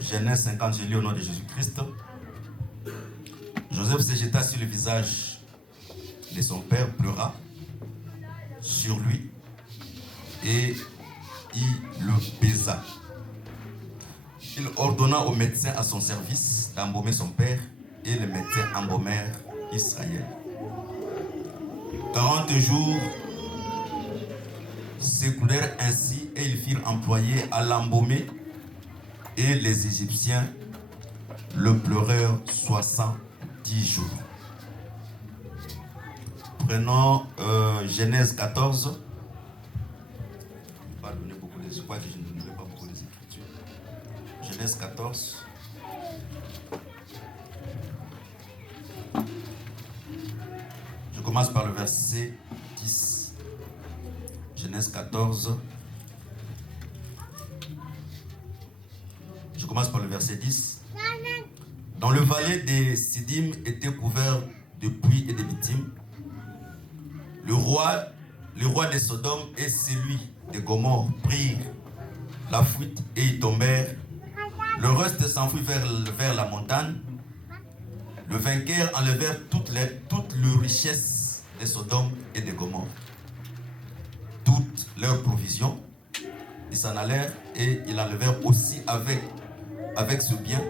Genèse 50, j'ai lu au nom de Jésus-Christ. Joseph se jeta sur le visage de son père, pleura sur lui et il le baisa. Il ordonna aux médecins à son service d'embaumer son père et les médecins embaumèrent Israël. 40 jours s'écoulèrent ainsi et ils firent employer à l'embaumer et les Égyptiens le pleurèrent 70 jours. Prenons Genèse 14. Je ne vais pas donner beaucoup de, je crois que je ne donnerai pas beaucoup des Écritures. Genèse 14. Je commence par le verset 10. Genèse 14. Je commence par le verset 10. Dans le vallée des Sidim était couvert de pluie et de bitume. Le roi de Sodome et celui de Gomorrhe prirent la fuite et y tombèrent. Le reste s'enfuit vers la montagne. Le vainqueur enlevèrent toute leur richesse de Sodome et de Gomorrhe. Toutes leurs provisions. Ils s'en allèrent et ils enlevèrent aussi avec ce bien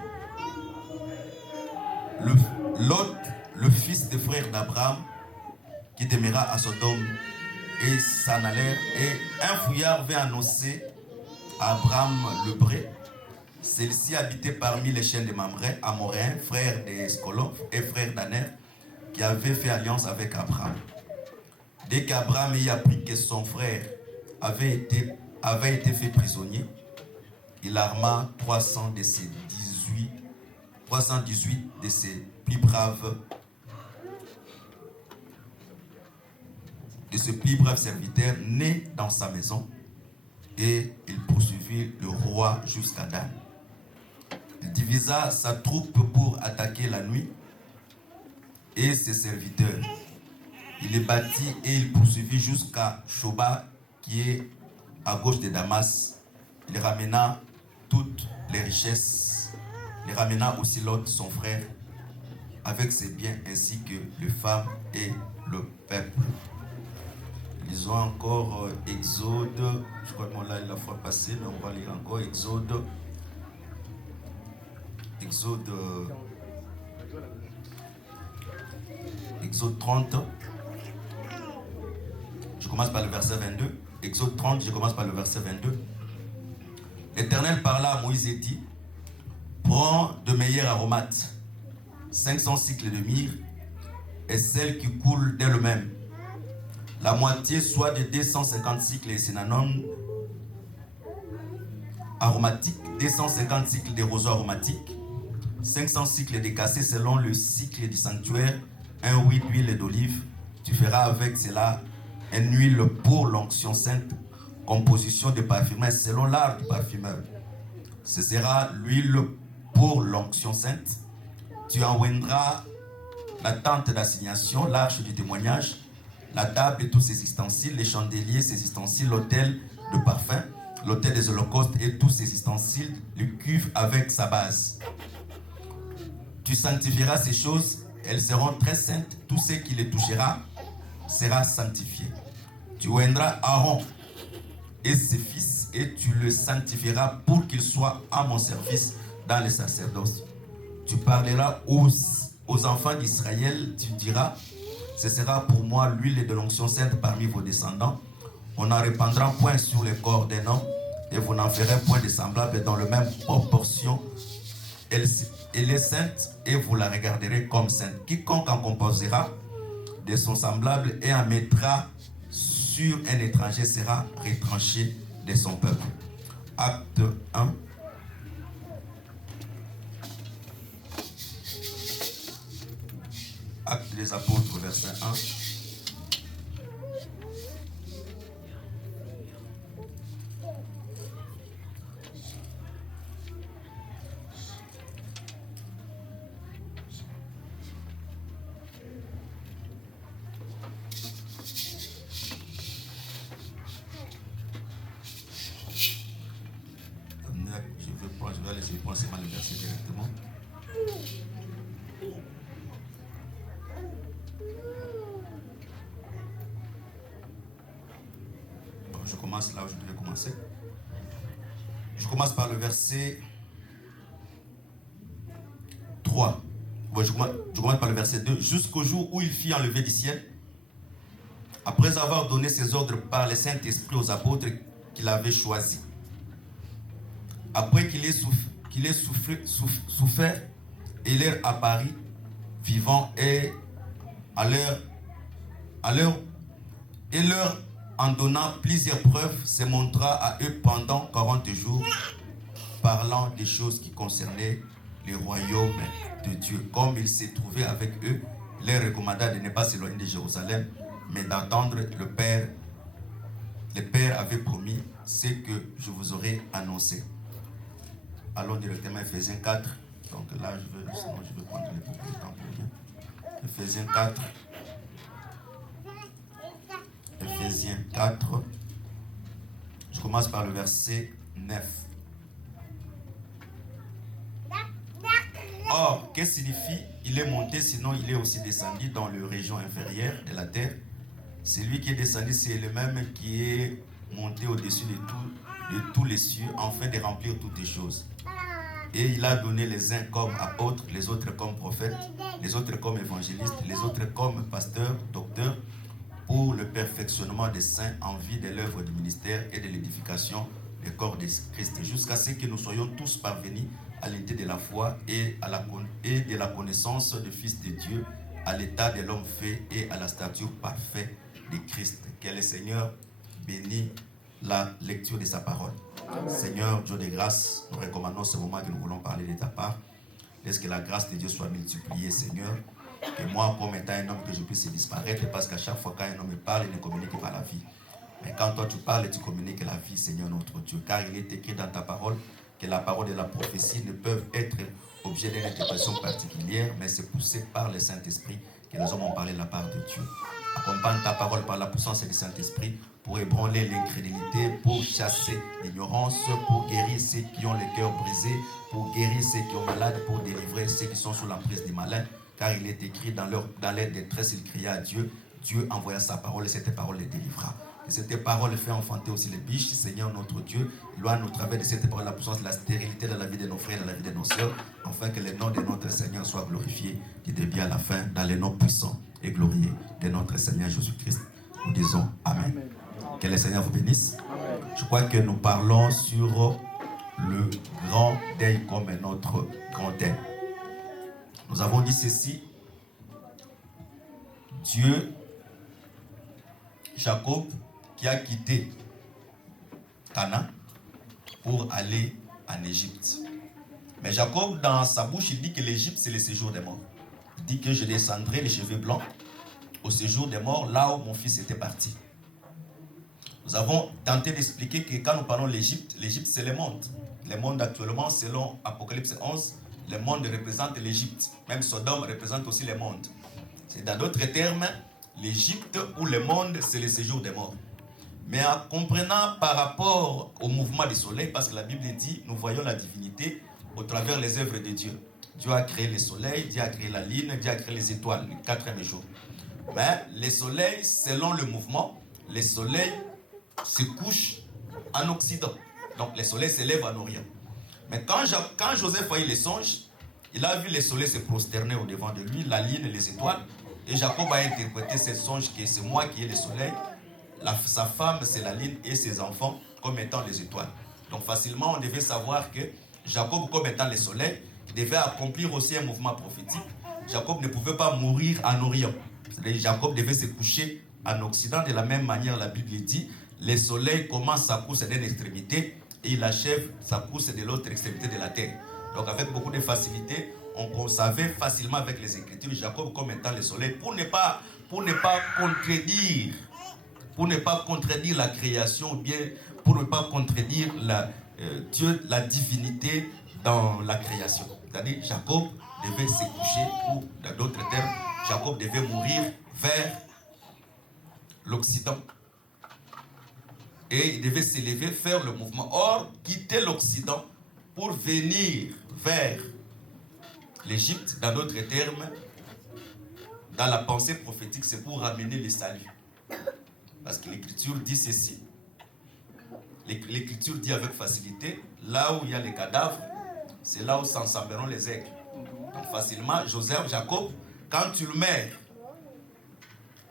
Lot, le fils des frères d'Abraham, qui demeura à Sodome, et s'en allèrent. Et un fouillard vint annoncer à Abraham l'Hébreu. Celle-ci habitait parmi les chaînes de Mamré, Amoréens, frère d'Escolon et frère d'Aner, qui avait fait alliance avec Abraham. Dès qu'Abraham y apprit que son frère avait été fait prisonnier, il arma 318 de ses plus braves serviteurs nés dans sa maison, et il poursuivit le roi jusqu'à Dan. Il divisa sa troupe pour attaquer la nuit et ses serviteurs. Il les battit et il poursuivit jusqu'à Shoba, qui est à gauche de Damas. Il ramena toutes les richesses. Il ramena aussi Lot, son frère, avec ses biens, ainsi que les femmes et le peuple. Lisons encore Exode. Je crois qu'on l'a la fois passée, mais on va lire encore Exode. Exode 30. Je commence par le verset 22. Exode 30, je commence par le verset 22. L'Éternel parla à Moïse et dit: prends de meilleurs aromates, 500 cycles de myrrhe, et celle qui coule d'elle-même. La moitié soit de 250 cycles de cinnamon aromatique, 250 cycles de roseau aromatique, 500 cycles de cassé selon le cycle du sanctuaire, un huile d'huile d'olive. Tu feras avec cela une huile pour l'onction sainte, composition de parfumeur selon l'art du parfumeur. Ce sera l'huile pour l'onction sainte. Tu enjoindras la tente d'assignation, l'arche du témoignage, la table et tous ses ustensiles, les chandeliers, ses ustensiles, l'autel de parfum, l'autel des holocaustes et tous ses ustensiles, le cuve avec sa base. Tu sanctifieras ces choses, elles seront très saintes. Tout ce qui les touchera sera sanctifié. Tu oindras Aaron et ses fils et tu le sanctifieras pour qu'ils soient à mon service dans le sacerdoce. Tu parleras aux enfants d'Israël, tu diras: ce sera pour moi l'huile de l'onction sainte parmi vos descendants. On n'en répandra point sur les corps d'un homme, et vous n'en ferez point de semblable dans la même proportion. Elle est sainte, et vous la regarderez comme sainte. Quiconque en composera de son semblable et en mettra sur un étranger sera retranché de son peuple. Acte 1. Acte des Apôtres, verset 1. Je vais laisser penser mal commence là où je devais commencer. Je commence par le verset 3. Bon, je commence par le verset 2. Jusqu'au jour où il fit enlever du ciel, après avoir donné ses ordres par le Saint-Esprit aux apôtres qu'il avait choisis. Après qu'il ait souffert, et leur apparut vivant et leur en donnant plusieurs preuves, se montra à eux pendant 40 jours, parlant des choses qui concernaient le royaume de Dieu. Comme il s'est trouvé avec eux, il leur recommanda de ne pas s'éloigner de Jérusalem, mais d'attendre le Père. Le Père avait promis ce que je vous aurais annoncé. Allons directement à Ephésiens 4. Donc là, sinon je vais prendre beaucoup de temps pour rien. Ephésiens 4. Ephésiens 4. Je commence par le verset 9. Or, que signifie il est monté, sinon il est aussi descendu dans les régions inférieures de la terre? Celui qui est descendu, c'est le même qui est monté au-dessus de tous les cieux, afin de remplir toutes les choses. Et il a donné les uns comme apôtres, les autres comme prophètes, les autres comme évangélistes, les autres comme pasteurs, docteurs, pour le perfectionnement des saints en vue de l'œuvre du ministère et de l'édification du corps de Christ, jusqu'à ce que nous soyons tous parvenus à l'unité de la foi et de la connaissance du Fils de Dieu, à l'état de l'homme fait et à la stature parfaite de Christ. Que le Seigneur bénisse la lecture de sa parole. Amen. Seigneur, Dieu de grâce, nous recommandons ce moment que nous voulons parler de ta part. Laisse que la grâce de Dieu soit multipliée, Seigneur. Que moi, comme étant un homme, que je puisse disparaître, parce qu'à chaque fois qu'un homme parle, il ne communique pas la vie. Mais quand toi tu parles, tu communiques la vie, Seigneur notre Dieu. Car il est écrit dans ta parole que la parole et la prophétie ne peuvent être objet d'une interprétation particulière, mais c'est poussé par le Saint-Esprit que les hommes ont parlé de la part de Dieu. Accompagne ta parole par la puissance du Saint-Esprit pour ébranler l'incrédulité, pour chasser l'ignorance, pour guérir ceux qui ont le cœur brisé, pour guérir ceux qui ont malade, pour délivrer ceux qui sont sous l'emprise du malin. Car il est écrit dans leur détresse, il cria à Dieu. Dieu envoya sa parole et cette parole les délivra. Et cette parole fait enfanter aussi les biches. Seigneur notre Dieu, loin au travers de cette parole la puissance de la stérilité dans la vie de nos frères, dans la vie de nos sœurs, afin que le nom de notre Seigneur soit glorifié du début à la fin, dans le nom puissant et glorieux de notre Seigneur Jésus-Christ. Nous disons Amen. Amen. Que le Seigneur vous bénisse. Amen. Je crois que nous parlons sur le grand deuil comme notre grand deuil. Nous avons dit ceci. Dieu, Jacob, qui a quitté Canaan pour aller en Égypte. Mais Jacob, dans sa bouche, il dit que l'Égypte, c'est le séjour des morts. Il dit que je descendrai les cheveux blancs au séjour des morts, là où mon fils était parti. Nous avons tenté d'expliquer que quand nous parlons de l'Égypte, l'Égypte, c'est le monde. Le monde actuellement, selon Apocalypse 11, le monde représente l'Égypte. Même Sodome représente aussi le monde. C'est dans d'autres termes, l'Égypte ou le monde, c'est le séjour des morts. Mais en comprenant par rapport au mouvement du soleil, parce que la Bible dit, nous voyons la divinité au travers les œuvres de Dieu. Dieu a créé le soleil, Dieu a créé la lune, Dieu a créé les étoiles, le quatrième jour. Mais le soleil, selon le mouvement, le soleil se couche en Occident. Donc le soleil s'élève en Orient. Mais quand Joseph a eu les songes, il a vu le soleil se prosterner au devant de lui, la lune et les étoiles. Et Jacob a interprété ces songes que c'est moi qui ai le soleil, sa femme c'est la lune et ses enfants comme étant les étoiles. Donc facilement on devait savoir que Jacob comme étant le soleil devait accomplir aussi un mouvement prophétique. Jacob ne pouvait pas mourir en Orient. C'est-à-dire Jacob devait se coucher en Occident. De la même manière la Bible dit, le soleil commence sa course d'une extrémité et il achève sa course de l'autre extrémité de la terre. Donc avec beaucoup de facilité, on savait facilement avec les Écritures Jacob comme étant le soleil pour ne pas contredire la création, ou bien pour ne pas contredire Dieu, la divinité dans la création. C'est-à-dire Jacob devait se coucher, ou dans d'autres termes, Jacob devait mourir vers l'Occident. Et il devait s'élever, faire le mouvement. Or, quitter l'Occident pour venir vers l'Égypte, dans d'autres termes, dans la pensée prophétique, c'est pour ramener le salut. Parce que l'Écriture dit ceci. L'Écriture dit avec facilité, là où il y a les cadavres, c'est là où s'ensembleront les aigles. Donc facilement, Joseph, Jacob, quand tu le mets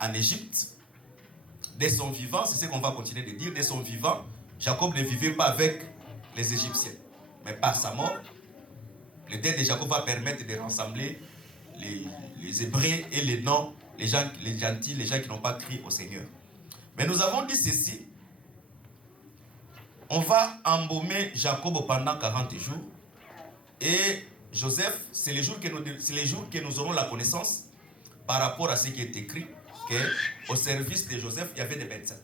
en Égypte, dès son vivant, c'est ce qu'on va continuer de dire, dès son vivant, Jacob ne vivait pas avec les Égyptiens. Mais par sa mort, le deuil de Jacob va permettre de rassembler les Hébreux et les non, les gentils, les gens qui n'ont pas crié au Seigneur. Mais nous avons dit ceci, on va embaumer Jacob pendant 40 jours et Joseph, c'est les jours que nous aurons la connaissance par rapport à ce qui est écrit, qu'au service de Joseph, il y avait des médecins.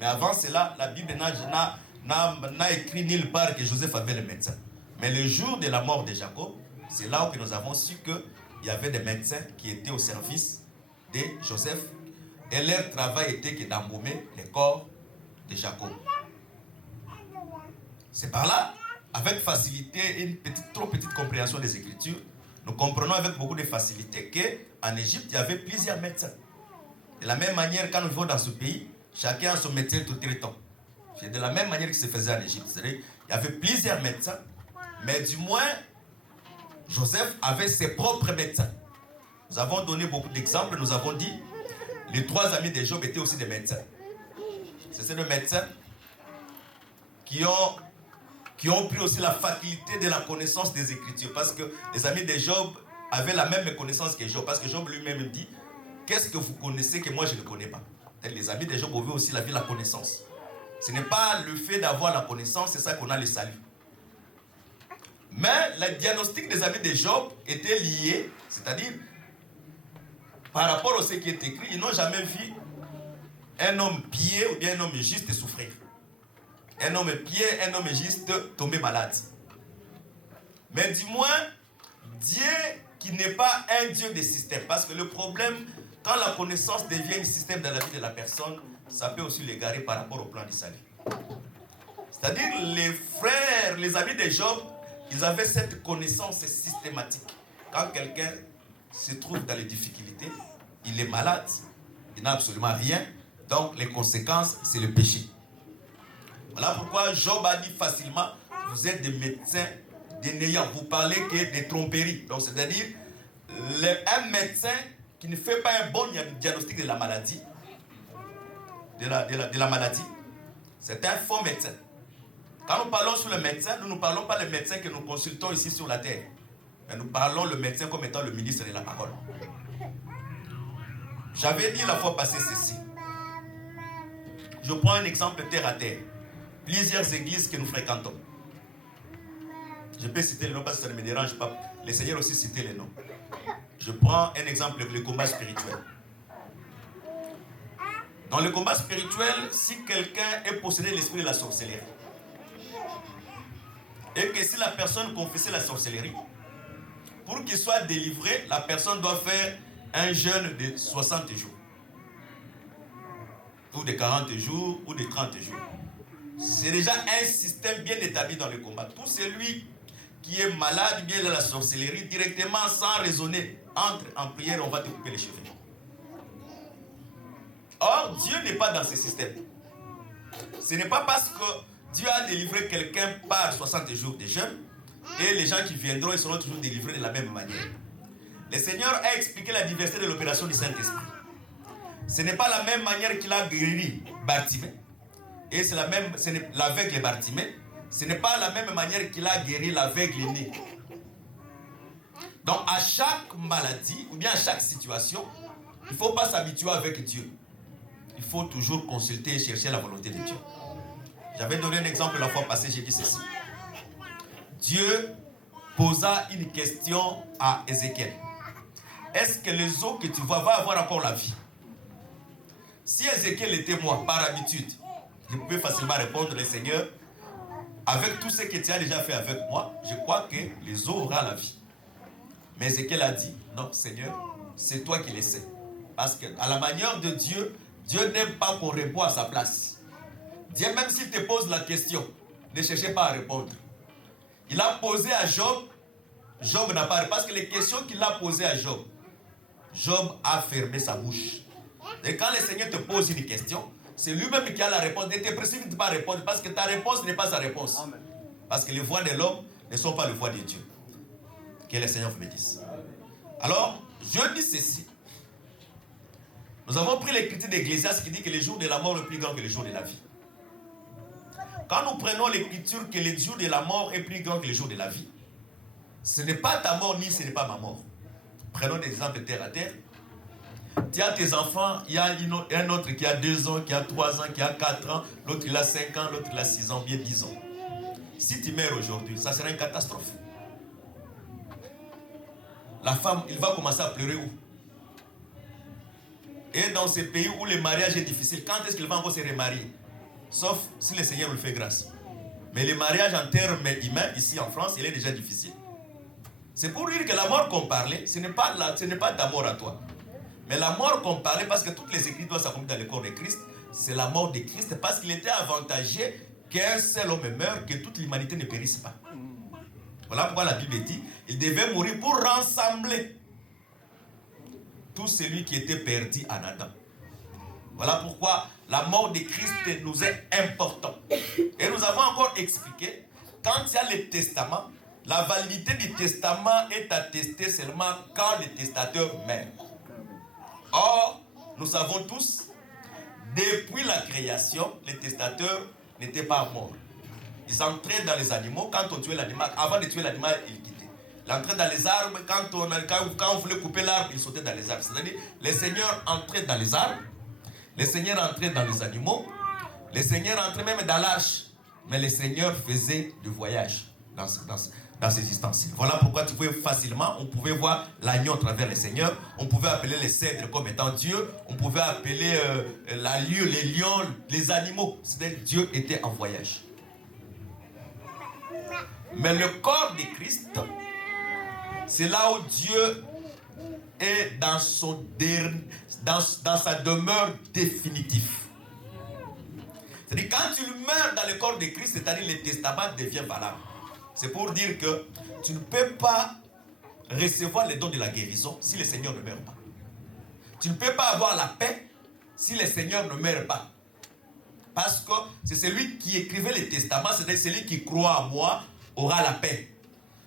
Mais avant cela, la Bible n'a écrit nulle part que Joseph avait les médecins. Mais le jour de la mort de Jacob, c'est là où nous avons su qu'il y avait des médecins qui étaient au service de Joseph et leur travail était que d'embaumer le corps de Jacob. C'est par là, avec facilité et une trop petite compréhension des Écritures, nous comprenons avec beaucoup de facilité qu'en Égypte, il y avait plusieurs médecins. De la même manière, quand nous vivons dans ce pays, chacun a son médecin tout traitant. C'est de la même manière que se faisait en Égypte. C'est-à-dire, il y avait plusieurs médecins, mais du moins, Joseph avait ses propres médecins. Nous avons donné beaucoup d'exemples. Nous avons dit, les 3 amis de Job étaient aussi des médecins. C'est des médecins qui ont pris aussi la faculté de la connaissance des Écritures. Parce que les amis de Job avaient la même connaissance que Job. Parce que Job lui-même dit, qu'est-ce que vous connaissez que moi je ne connais pas? Les amis de Job avaient aussi la connaissance. Ce n'est pas le fait d'avoir la connaissance, c'est ça qu'on a le salut. Mais le diagnostic des amis de Job était lié, c'est-à-dire, par rapport à ce qui est écrit, ils n'ont jamais vu un homme pieux ou bien un homme juste souffrir. Un homme pieux, un homme juste tomber malade. Mais du moins, Dieu qui n'est pas un Dieu de système. Parce que le problème, quand la connaissance devient un système dans la vie de la personne, ça peut aussi l'égarer par rapport au plan du salut. C'est-à-dire, les frères, les amis de Job, ils avaient cette connaissance systématique. Quand quelqu'un se trouve dans les difficultés, il est malade, il n'a absolument rien, donc les conséquences, c'est le péché. Voilà pourquoi Job a dit facilement, vous êtes des médecins des néants, vous parlez que des tromperies. Donc c'est-à-dire, un médecin qui ne fait pas un bon diagnostic de la maladie, de la maladie, c'est un faux médecin. Quand nous parlons sur le médecin, nous ne parlons pas le médecin que nous consultons ici sur la terre. Mais nous parlons le médecin comme étant le ministre de la parole. J'avais dit la fois passée ceci. Je prends un exemple terre à terre. Plusieurs églises que nous fréquentons. Je peux citer les noms parce que ça ne me dérange pas. Le Seigneur aussi citer les noms. Je prends un exemple, le combat spirituel. Dans le combat spirituel, si quelqu'un est possédé de l'esprit de la sorcellerie, et que si la personne confessait la sorcellerie, pour qu'il soit délivré, la personne doit faire un jeûne de 60 jours. Ou de 40 jours, ou de 30 jours. C'est déjà un système bien établi dans le combat. Tout celui qui est malade, bien de la sorcellerie, directement, sans raisonner, entre en prière, on va te couper les cheveux. Or, Dieu n'est pas dans ce système. Ce n'est pas parce que Dieu a délivré quelqu'un par 60 jours de jeûne et les gens qui viendront, ils seront toujours délivrés de la même manière. Le Seigneur a expliqué la diversité de l'opération du Saint-Esprit. Ce n'est pas la même manière qu'il a guéri Bartimée. Et c'est l'aveugle Bartimée. Ce n'est pas la même manière qu'il a guéri l'aveugle né. Donc à chaque maladie ou bien à chaque situation, il ne faut pas s'habituer avec Dieu. Il faut toujours consulter et chercher la volonté de Dieu. J'avais donné un exemple la fois passée, j'ai dit ceci. Dieu posa une question à Ézéchiel. Est-ce que les eaux que tu vois vont avoir encore la vie? Si Ézéchiel était moi, par habitude, je pouvais facilement répondre, le Seigneur, avec tout ce que tu as déjà fait avec moi, je crois que les eaux auront la vie. Mais Ézéchiel a dit, non Seigneur, c'est toi qui le sais. Parce qu'à la manière de Dieu, Dieu n'aime pas qu'on réponde à sa place. Dieu, même s'il te pose la question, ne cherchez pas à répondre. Il a posé à Job, Job n'a pas répondu. Parce que les questions qu'il a posées à Job, Job a fermé sa bouche. Et quand le Seigneur te pose une question, c'est lui-même qui a la réponse. Ne te précipite pas à répondre parce que ta réponse n'est pas sa réponse. Amen. Parce que les voix de l'homme ne sont pas les voix de Dieu. Que le Seigneur vous bénisse. Alors, je dis ceci. Nous avons pris l'écriture d'Ecclésiaste qui dit que le jour de la mort est plus grand que le jour de la vie. Quand nous prenons l'écriture que le jour de la mort est plus grand que le jour de la vie, ce n'est pas ta mort ni ce n'est pas ma mort. Prenons des exemples terre à terre. Tu as tes enfants, il y a un autre qui a 2 ans, qui a 3 ans, qui a 4 ans, l'autre il a 5 ans, l'autre il a 6 ans, bien 10 ans. Si tu meurs aujourd'hui, ça sera une catastrophe. La femme, il va commencer à pleurer où? Et dans ces pays où le mariage est difficile, quand est-ce qu'il va encore se remarier? Sauf si le Seigneur lui fait grâce. Mais le mariage en termes humains, ici en France, il est déjà difficile. C'est pour dire que la mort qu'on parlait, ce n'est pas ta mort à toi. Mais la mort qu'on parlait, parce que toutes les écritures doivent s'accomplir dans le corps de Christ, c'est la mort de Christ, parce qu'il était avantagé qu'un seul homme meure, que toute l'humanité ne périsse pas. Voilà pourquoi la Bible dit, il devait mourir pour rassembler tout celui qui était perdu en Adam. Voilà pourquoi la mort de Christ nous est importante. Et nous avons encore expliqué, quand il y a le testament, la validité du testament est attestée seulement quand le testateur meurt. Or, nous savons tous, depuis la création, les testateurs n'étaient pas morts. Ils entraient dans les animaux. Quand on tuait l'animal, avant de tuer l'animal, ils quittaient. Ils entraient dans les arbres. Quand on voulait couper l'arbre, ils sautaient dans les arbres. C'est-à-dire, les seigneurs entraient dans les arbres. Les seigneurs entraient dans les animaux. Les seigneurs entraient même dans l'arche. Mais les seigneurs faisaient du voyage dans ces instances. Voilà pourquoi tu pouvais facilement, on pouvait voir l'agneau à travers les seigneurs. On pouvait appeler les cèdres comme étant Dieu. On pouvait appeler les lions, les animaux. C'est-à-dire Dieu était en voyage. Mais le corps de Christ, c'est là où Dieu est dans sa demeure définitive. C'est-à-dire quand tu meurs dans le corps de Christ, c'est-à-dire le testament devient valable. C'est pour dire que tu ne peux pas recevoir les dons de la guérison si le Seigneur ne meurt pas. Tu ne peux pas avoir la paix si le Seigneur ne meurt pas. Parce que c'est celui qui écrivait les testaments, c'est-à-dire celui qui croit en moi aura la paix.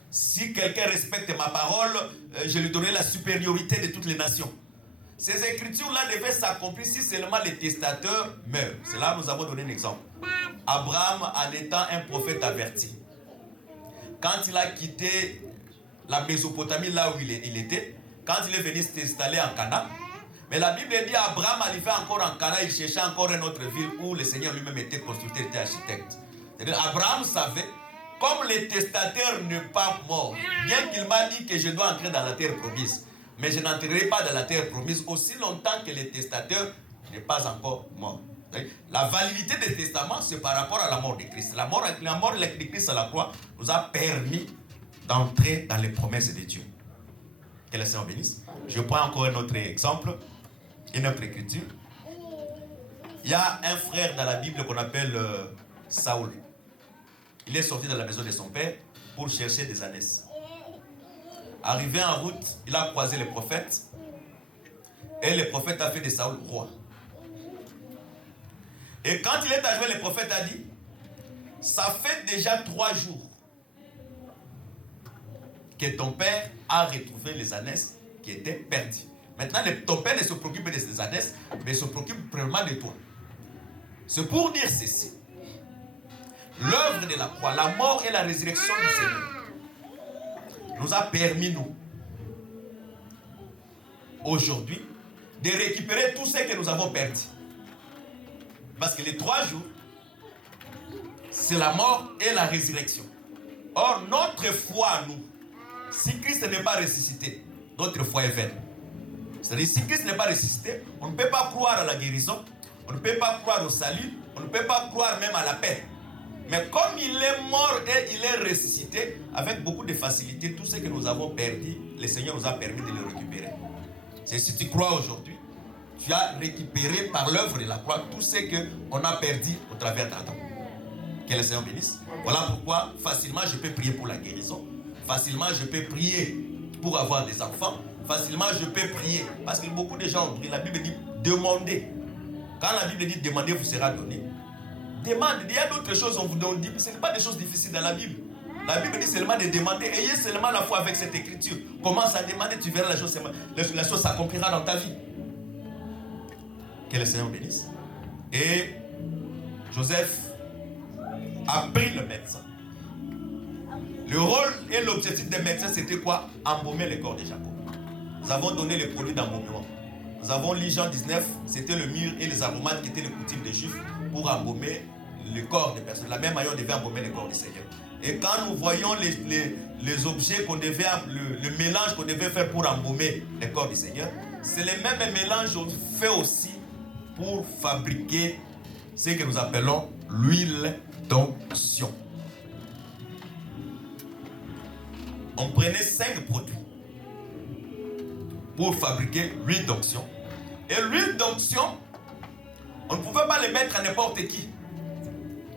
Si quelqu'un respecte ma parole, je lui donnerai la supériorité de toutes les nations. Ces écritures-là devaient s'accomplir si seulement les testateurs meurent. C'est là que nous avons donné un exemple. Abraham, en étant un prophète averti, quand il a quitté la Mésopotamie, là où il était, quand il est venu s'installer en Canaan, mais la Bible dit Abraham arrivait encore en Canaan, il cherchait encore une autre ville où le Seigneur lui-même était constructeur, était architecte. C'est-à-dire Abraham savait, comme le testateur n'est pas mort, bien qu'il m'a dit que je dois entrer dans la terre promise, mais je n'entrerai pas dans la terre promise aussi longtemps que le testateur n'est pas encore mort. La validité des testaments, c'est par rapport à la mort de Christ. La mort de Christ à la croix nous a permis d'entrer dans les promesses de Dieu. Que le Seigneur bénisse. Je prends encore un autre exemple, une autre écriture. Il y a un frère dans la Bible qu'on appelle Saoul. Il est sorti de la maison de son père pour chercher des ânesses. Arrivé en route, il a croisé le prophète. Et le prophète a fait de Saoul roi. Et quand il est arrivé, le prophète a dit, ça fait déjà 3 jours que ton père a retrouvé les ânesses qui étaient perdues. Maintenant, ton père ne se préoccupe pas de ces ânesses, mais se préoccupe vraiment de toi. C'est pour dire ceci. L'œuvre de la croix, la mort et la résurrection du Seigneur nous a permis, nous, aujourd'hui, de récupérer tout ce que nous avons perdu. Parce que les 3 jours, c'est la mort et la résurrection. Or, notre foi, nous, si Christ n'est pas ressuscité, notre foi est vaine. C'est-à-dire, si Christ n'est pas ressuscité, on ne peut pas croire à la guérison, on ne peut pas croire au salut, on ne peut pas croire même à la paix. Mais comme il est mort et il est ressuscité, avec beaucoup de facilité, tout ce que nous avons perdu, le Seigneur nous a permis de le récupérer. C'est si tu crois aujourd'hui, tu as récupéré par l'œuvre de la croix tout ce qu'on a perdu au travers d'Adam. Que le Seigneur bénisse. Voilà pourquoi facilement je peux prier pour la guérison. Facilement je peux prier pour avoir des enfants. Facilement je peux prier. Parce que beaucoup de gens ont prié. La Bible dit demander. Quand la Bible dit demandez, vous sera donné. Demande, il y a d'autres choses, on vous dit, ce n'est pas des choses difficiles dans la Bible. La Bible dit seulement de demander, ayez seulement la foi avec cette écriture. Commence à demander, tu verras la chose s'accomplira dans ta vie. Que le Seigneur bénisse. Et Joseph a pris le médecin. Le rôle et l'objectif des médecins, c'était quoi? Embaumer le corps de Jacob. Nous avons donné les produits d'embaumement. Nous avons lu Jean 19, c'était le myrrhe et les aromates qui étaient les coutumes des Juifs pour embaumer le corps des personnes. De la même manière, on devait embaumer le corps du Seigneur. Et quand nous voyons les objets qu'on devait, le mélange qu'on devait faire pour embaumer le corps du Seigneur, c'est le même mélange qu'on fait aussi pour fabriquer ce que nous appelons l'huile d'onction. On prenait 5 produits pour fabriquer l'huile d'onction. Et l'huile d'onction, on ne pouvait pas les mettre à n'importe qui.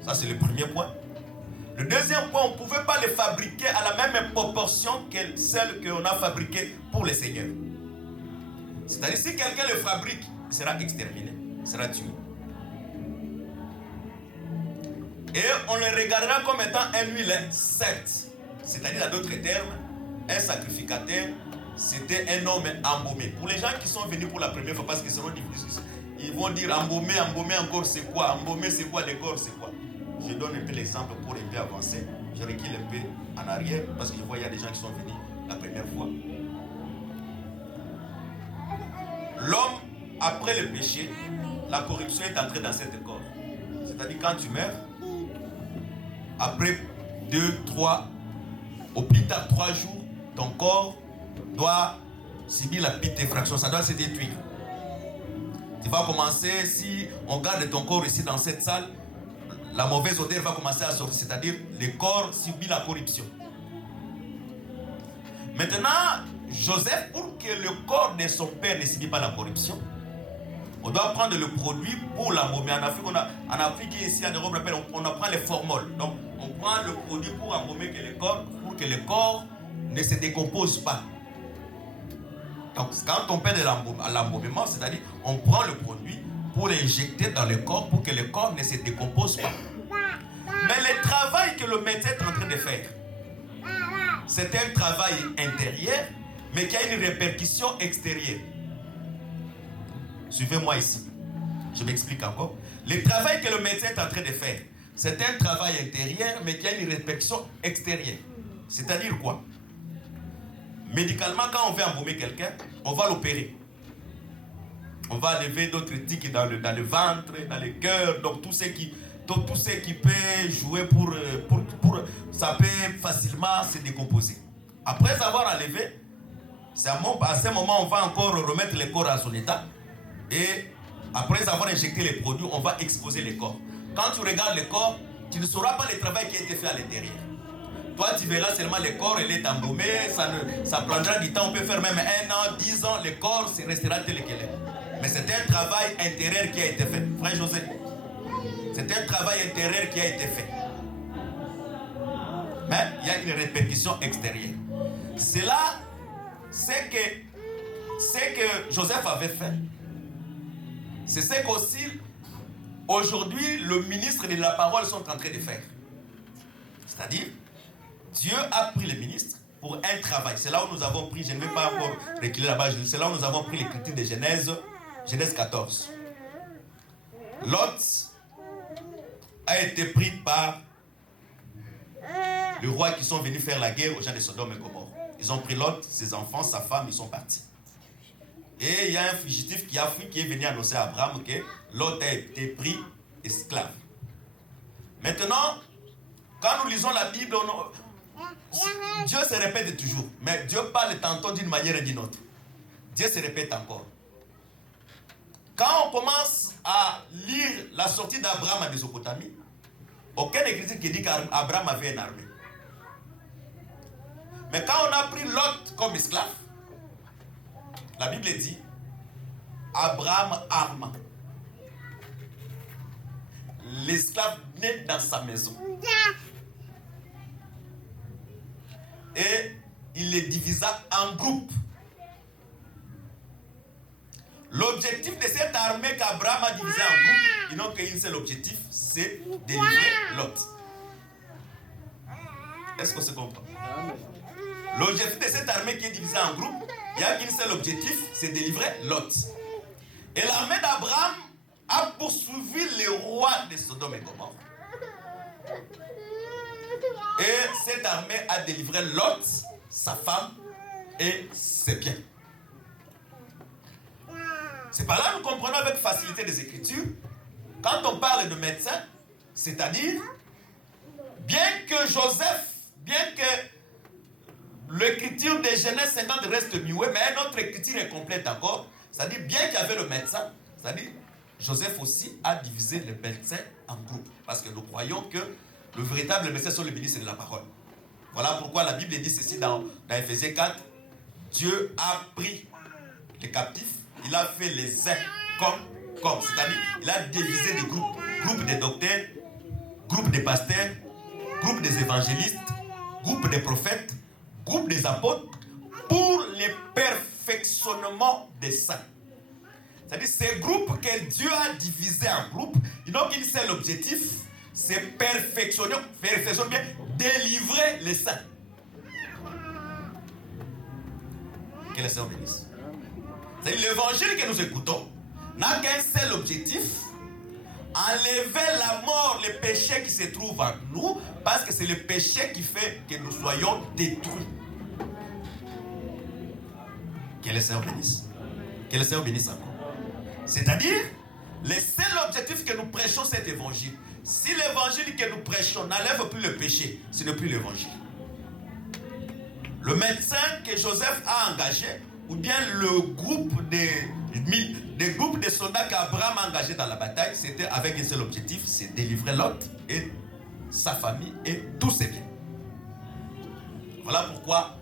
Ça, c'est le premier point. Le deuxième point, on ne pouvait pas les fabriquer à la même proportion que celle qu'on a fabriquée pour les seigneurs. C'est-à-dire, si quelqu'un le fabrique, il sera exterminé, il sera tué. Et on le regardera comme étant un huile sainte. C'est-à-dire, à d'autres termes, un sacrificateur, c'était un homme embaumé. Pour les gens qui sont venus pour la première fois, parce qu'ils seront difficiles, ils vont dire embaumer encore c'est quoi? Embaumer c'est quoi? Le corps c'est quoi? Je donne un peu l'exemple pour un peu avancer. Je recule un peu en arrière parce que je vois qu'il y a des gens qui sont venus la première fois. L'homme, après le péché, la corruption est entrée dans cet corps. C'est-à-dire quand tu meurs, après 2, 3, au plus tard 3 jours, ton corps doit subir la putréfaction, ça doit se détruire. Tu vas commencer, si on garde ton corps ici dans cette salle, la mauvaise odeur va commencer à sortir, c'est-à-dire le corps subit la corruption. Maintenant, Joseph, pour que le corps de son père ne subit pas la corruption, on doit prendre le produit pour l'embaumer. En Afrique, ici en Europe, on apprend les formoles. Donc, on prend le produit pour embaumer pour que le corps ne se décompose pas. Donc, quand on fait de l'embaumement, c'est-à-dire, on prend le produit pour l'injecter dans le corps pour que le corps ne se décompose pas. Mais le travail que le médecin est en train de faire, c'est un travail intérieur, mais qui a une répercussion extérieure. Suivez-moi ici. Je m'explique encore. Le travail que le médecin est en train de faire, c'est un travail intérieur, mais qui a une répercussion extérieure. C'est-à-dire quoi? Médicalement, quand on veut embaumer quelqu'un, on va l'opérer. On va lever d'autres tiques dans le ventre, dans le cœur, donc tout ce qui peut jouer pour ça peut facilement se décomposer. Après avoir enlevé, à ce moment, on va encore remettre le corps à son état. Et après avoir injecté les produits, on va exposer le corps. Quand tu regardes le corps, tu ne sauras pas le travail qui a été fait à l'intérieur. Toi, tu verras seulement le corps, il est embaumé, ça prendra du temps, on peut faire même 1 an, 10 ans, le corps restera tel qu'il est. Mais c'est un travail intérieur qui a été fait. Frère José, c'est un travail intérieur qui a été fait. Mais il y a une répercussion extérieure. Cela, c'est que Joseph avait fait. C'est ce qu'aussi, aujourd'hui, le ministre de la parole sont en train de faire. C'est-à-dire, Dieu a pris les ministres pour un travail. C'est là où nous avons pris, je ne vais pas encore reculer là-bas, c'est là où nous avons pris l'écriture de Genèse 14. Lot a été pris par le roi qui sont venus faire la guerre aux gens de Sodome et Gomorrhe. Ils ont pris Lot, ses enfants, sa femme, ils sont partis. Et il y a un fugitif qui a fui, qui est venu annoncer à Abraham que Lot a été pris esclave. Maintenant, quand nous lisons la Bible, Dieu se répète toujours. Mais Dieu parle tantôt d'une manière et d'une autre. Dieu se répète encore. Quand on commence à lire la sortie d'Abraham à Mésopotamie, aucun écriture qui dit qu'Abraham avait une armée. Mais quand on a pris Lot comme esclave, la Bible dit Abraham arma. L'esclave naît dans sa maison. Et il les divisa en groupes. L'objectif de cette armée qu'Abraham a divisée en groupes, ils n'ont qu'un seul objectif, c'est délivrer Lot. Est-ce qu'on se comprend? L'objectif de cette armée qui est divisée en groupes, il n'y a qu'un seul objectif, c'est délivrer Lot. Et l'armée d'Abraham a poursuivi les rois de Sodome et Gomorrhe. Et cette armée a délivré Lot, sa femme et ses biens. C'est par là que nous comprenons avec facilité les Écritures. Quand on parle de médecin, c'est-à-dire, bien que Joseph, bien que l'écriture de Genèse 50 reste muet, mais notre écriture est complète encore. C'est-à-dire, bien qu'il y avait le médecin, c'est-à-dire, Joseph aussi a divisé les médecins en groupes. Parce que nous croyons que le véritable médecin sur le ministre de la parole. Voilà pourquoi la Bible dit ceci dans Éphésiens 4. Dieu a pris les captifs, il a fait les uns comme. C'est-à-dire, il a divisé des groupes. Groupe des docteurs, groupe des pasteurs, groupe des évangélistes, groupe des prophètes, groupe des apôtres, pour le perfectionnement des saints. C'est-à-dire, ces groupes que Dieu a divisés en groupes, ils n'ont qu'un seul objectif, c'est perfectionner bien, délivrer les saints. Que le Seigneur bénisse. C'est-à-dire, l'évangile que nous écoutons n'a qu'un seul objectif, enlever la mort, le péché qui se trouve en nous, parce que c'est le péché qui fait que nous soyons détruits. Que le Seigneur bénisse. Que le Seigneur bénisse encore. C'est-à-dire, le seul objectif que nous prêchons, cet évangile. Si l'évangile que nous prêchons n'enlève plus le péché, ce n'est plus l'évangile. Le médecin que Joseph a engagé, ou bien le groupe des groupes de soldats qu'Abraham a engagés dans la bataille, c'était avec un seul objectif, c'est délivrer Lot et sa famille et tous ses biens. Voilà pourquoi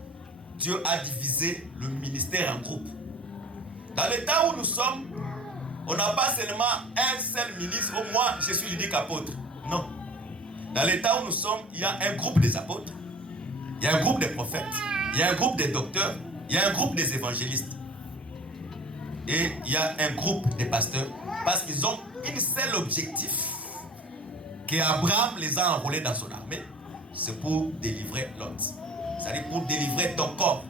Dieu a divisé le ministère en groupes. Dans le temps où nous sommes, on n'a pas seulement un seul ministre, moi je suis l'unique apôtre. Non. Dans le temps où nous sommes, il y a un groupe des apôtres, il y a un groupe des prophètes, il y a un groupe des docteurs, il y a un groupe des évangélistes. Et il y a un groupe des pasteurs. Parce qu'ils ont un seul objectif, qu'Abraham les a enrôlés dans son armée, c'est pour délivrer Lot. C'est-à-dire pour délivrer ton corps,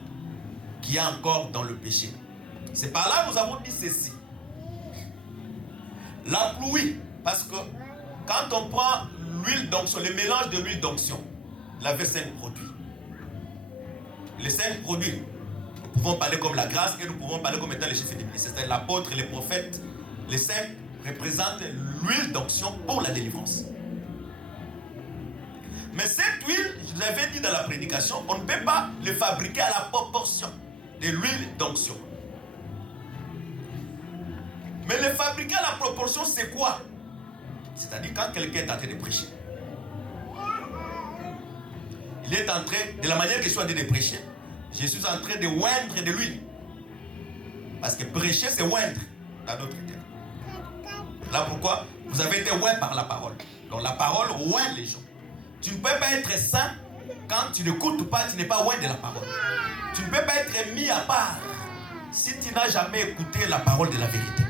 qui est encore dans le péché. C'est par là que nous avons dit ceci. La pluie, parce que quand on prend l'huile d'onction, le mélange de l'huile d'onction, il avait 5 produits. Les 5 produits, nous pouvons parler comme la grâce et nous pouvons parler comme étant les chefs des ministères. C'est-à-dire l'apôtre et les prophètes. Les 5 représentent l'huile d'onction pour la délivrance. Mais cette huile, je vous l'avais dit dans la prédication, on ne peut pas le fabriquer à la proportion de l'huile d'onction. Mais le fabriquer à la proportion, c'est quoi? C'est-à-dire quand quelqu'un est en train de prêcher. Il est en train, de la manière que je suis en train de prêcher, je suis en train de oindre de l'huile. Parce que prêcher, c'est oindre dans notre terme. Là pourquoi vous avez été oint par la parole. Donc la parole oint les gens. Tu ne peux pas être saint quand tu n'écoutes pas, tu n'es pas oint de la parole. Tu ne peux pas être mis à part si tu n'as jamais écouté la parole de la vérité.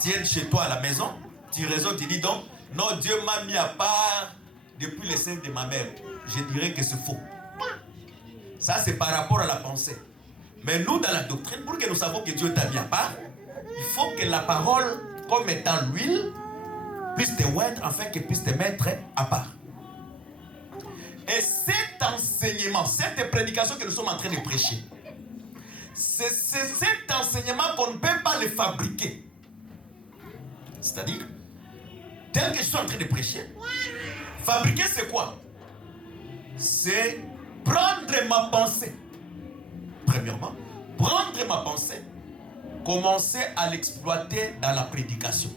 Tu es chez toi à la maison, tu raisonnes, tu dis donc, non, Dieu m'a mis à part depuis le sein de ma mère. Je dirais que c'est faux. Ça, c'est par rapport à la pensée. Mais nous, dans la doctrine, pour que nous savions que Dieu t'a mis à part, il faut que la parole, comme étant l'huile, puisse te oindre afin qu'elle puisse te mettre à part. Et cet enseignement, cette prédication que nous sommes en train de prêcher, c'est cet enseignement qu'on ne peut pas le fabriquer. C'est-à-dire, tel que je suis en train de prêcher, fabriquer c'est quoi? C'est prendre ma pensée. Premièrement, prendre ma pensée, commencer à l'exploiter dans la prédication.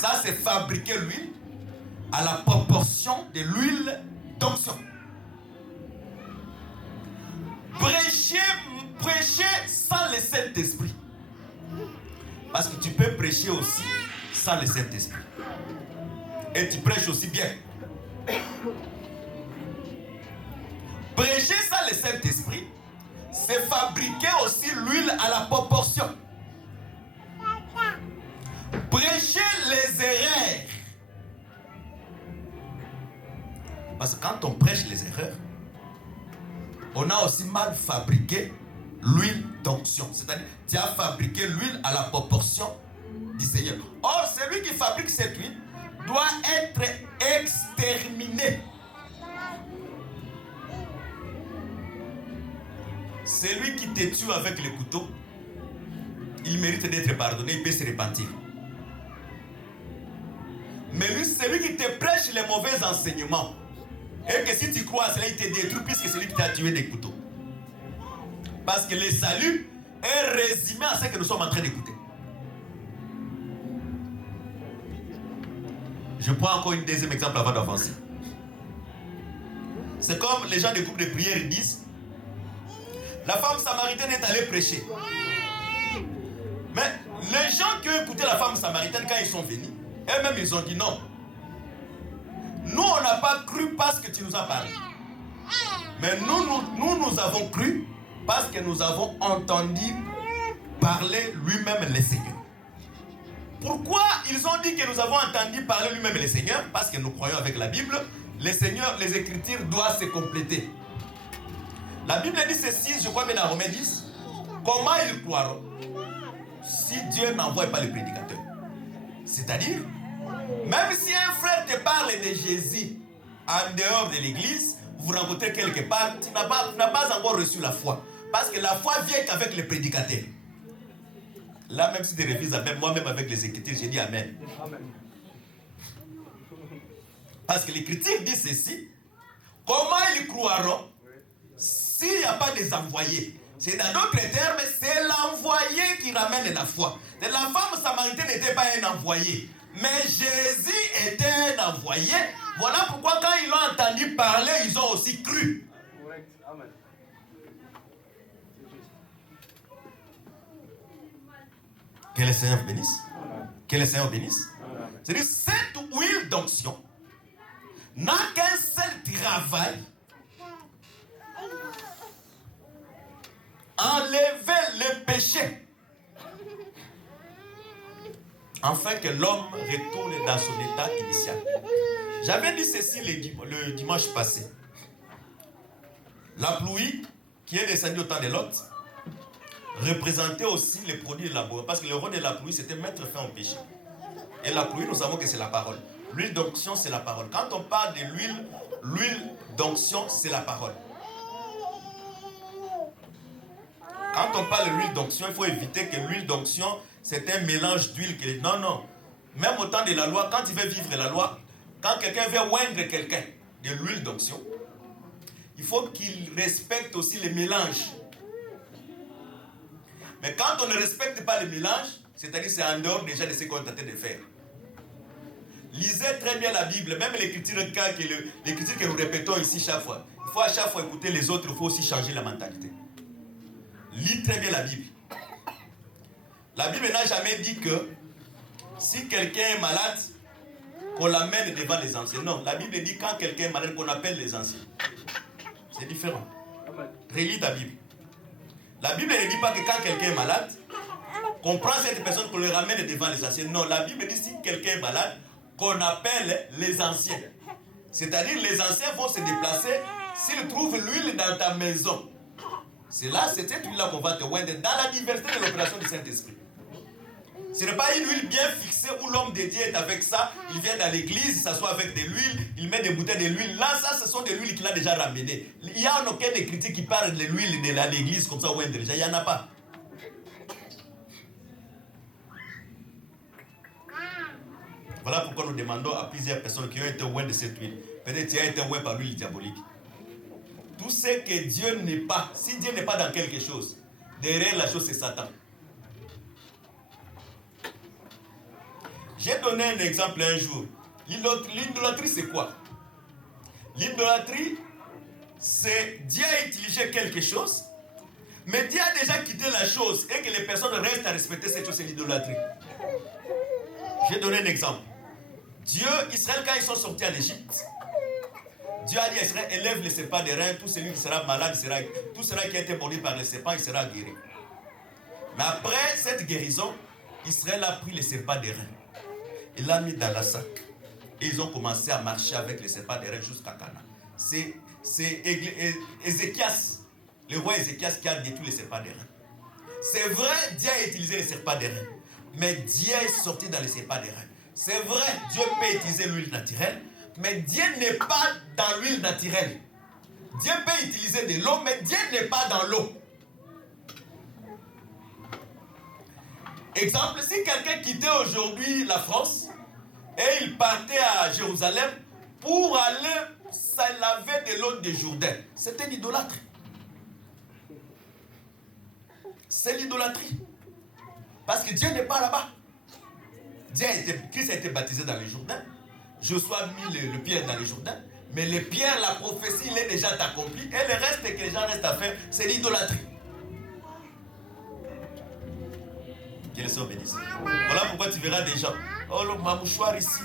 Ça, c'est fabriquer l'huile à la proportion de l'huile d'onction. Prêcher sans le Saint-Esprit. Parce que tu peux prêcher aussi sans le Saint-Esprit. Et tu prêches aussi bien. Prêcher sans le Saint-Esprit, c'est fabriquer aussi l'huile à la proportion Parce que quand on prêche les erreurs, on a aussi mal fabriqué l'huile d'onction. C'est-à-dire, tu as fabriqué l'huile à la proportion du Seigneur. Or, celui qui fabrique cette huile doit être exterminé. Celui qui te tue avec le couteau, il mérite d'être pardonné, il peut se repentir. Mais lui, celui qui te prêche les mauvais enseignements, et que si tu crois à cela, il te détruit puisque c'est lui qui t'a tué des couteaux. Parce que le salut est résumé à ce que nous sommes en train d'écouter. Je prends encore un deuxième exemple avant d'avancer. C'est comme les gens des groupes de prière ils disent, la femme samaritaine est allée prêcher. Mais les gens qui ont écouté la femme samaritaine quand ils sont venus, eux-mêmes ils ont dit non. Nous on n'a pas cru parce que tu nous as parlé. Mais nous avons cru parce que nous avons entendu parler lui-même le Seigneur. Pourquoi ils ont dit que nous avons entendu parler lui-même le Seigneur? Parce que nous croyons avec la Bible, le Seigneur, les Écritures doivent se compléter. La Bible dit ceci, je crois bien dans Romains 10, comment ils croiront si Dieu n'envoie pas le prédicateur? C'est-à-dire, même si un frère te parle de Jésus en dehors de l'église, vous rencontrez quelque part, tu n'as pas encore reçu la foi. Parce que la foi vient qu'avec le prédicateur. Là, même si tu refuses Amen, moi-même avec les Écritures, j'ai dit Amen. Parce que l'Écriture dit ceci, comment ils croiront s'il n'y a pas des envoyés? C'est dans d'autres termes, c'est l'envoyé qui ramène la foi. La femme samaritaine n'était pas un envoyé, mais Jésus était un envoyé. Voilà pourquoi quand ils l'ont entendu parler, ils ont aussi cru. Amen. Que le Seigneur bénisse. Que le Seigneur bénisse. C'est-à-dire, cette huile d'onction n'a qu'un seul travail: enlever le péché, afin que l'homme retourne dans son état initial. J'avais dit ceci le dimanche passé. La pluie qui est descendue au temps de Lot représentait aussi les produits de la boue. Parce que le rôle de la pluie, c'était mettre fin au péché. Et la pluie, nous savons que c'est la parole. L'huile d'onction, c'est la parole. Quand on parle de l'huile d'onction, c'est la parole. Quand on parle de l'huile d'onction, il faut éviter que l'huile d'onction, c'est un mélange d'huile. Non, non. Même au temps de la loi, quand il veut vivre la loi, quand quelqu'un veut oindre quelqu'un de l'huile d'onction, il faut qu'il respecte aussi les mélanges. Mais quand on ne respecte pas les mélanges, c'est-à-dire c'est en dehors déjà de ce qu'on est en train de faire. Lisez très bien la Bible, même l'écriture que nous répétons ici chaque fois. Il faut à chaque fois écouter les autres, il faut aussi changer la mentalité. Lis très bien la Bible. La Bible n'a jamais dit que si quelqu'un est malade, qu'on l'amène devant les anciens. Non, la Bible dit quand quelqu'un est malade, qu'on appelle les anciens. C'est différent. Relis ta Bible. La Bible ne dit pas que quand quelqu'un est malade, qu'on prend cette personne, qu'on le ramène devant les anciens. Non, la Bible dit si quelqu'un est malade, qu'on appelle les anciens. C'est-à-dire les anciens vont se déplacer s'ils trouvent l'huile dans ta maison. C'est là, c'est cette huile-là qu'on va te oindre dans la diversité de l'opération du Saint-Esprit. Ce n'est pas une huile bien fixée où l'homme de Dieu est avec ça, il vient dans l'église, il s'assoit avec de l'huile, il met des bouteilles de l'huile. Là, ça, ce sont des huiles qu'il a déjà ramenées. Il n'y a aucun des critiques qui parlent de l'huile de l'église comme ça, oindre déjà, il n'y en a pas. Voilà pourquoi nous demandons à plusieurs personnes qui ont été ointes de cette huile. Peut-être tu as été oint par l'huile diabolique. Tout ce que Dieu n'est pas, si Dieu n'est pas dans quelque chose, derrière la chose c'est Satan. J'ai donné un exemple un jour. L'idolâtrie c'est quoi? L'idolâtrie, c'est Dieu a utilisé quelque chose, mais Dieu a déjà quitté la chose et que les personnes restent à respecter cette chose, c'est l'idolâtrie. J'ai donné un exemple. Dieu, Israël, quand ils sont sortis en Égypte, Dieu a dit à Israël, élève les serpents des reins, tout celui qui sera malade, tout celui qui a été mordu par les serpents, il sera guéri. Mais après cette guérison, Israël a pris les serpents des reins. Il l'a mis dans la sac. et ils ont commencé à marcher avec les serpents d'airain jusqu'à Cana. C'est Ézéchias, le roi Ézéchias qui a détruit les serpents d'airain. C'est vrai, Dieu a utilisé les serpents d'airain, mais Dieu est sorti dans les serpents d'airain. C'est vrai, Dieu peut utiliser l'huile naturelle, mais Dieu n'est pas dans l'huile naturelle. Dieu peut utiliser de l'eau, mais Dieu n'est pas dans l'eau. Exemple, si quelqu'un quittait aujourd'hui la France et il partait à Jérusalem pour aller se laver de l'eau de Jourdain, c'était l'idolâtrie. C'est l'idolâtrie. Parce que Dieu n'est pas là-bas. Christ a été baptisé dans les Jourdains. Josué a mis le pierre dans les Jourdains. Mais les pierres, la prophétie, il est déjà accompli. Et le reste que les gens restent à faire, c'est l'idolâtrie. Que le Seigneur bénisse. Voilà pourquoi tu verras des gens. Oh, ma mouchoir ici.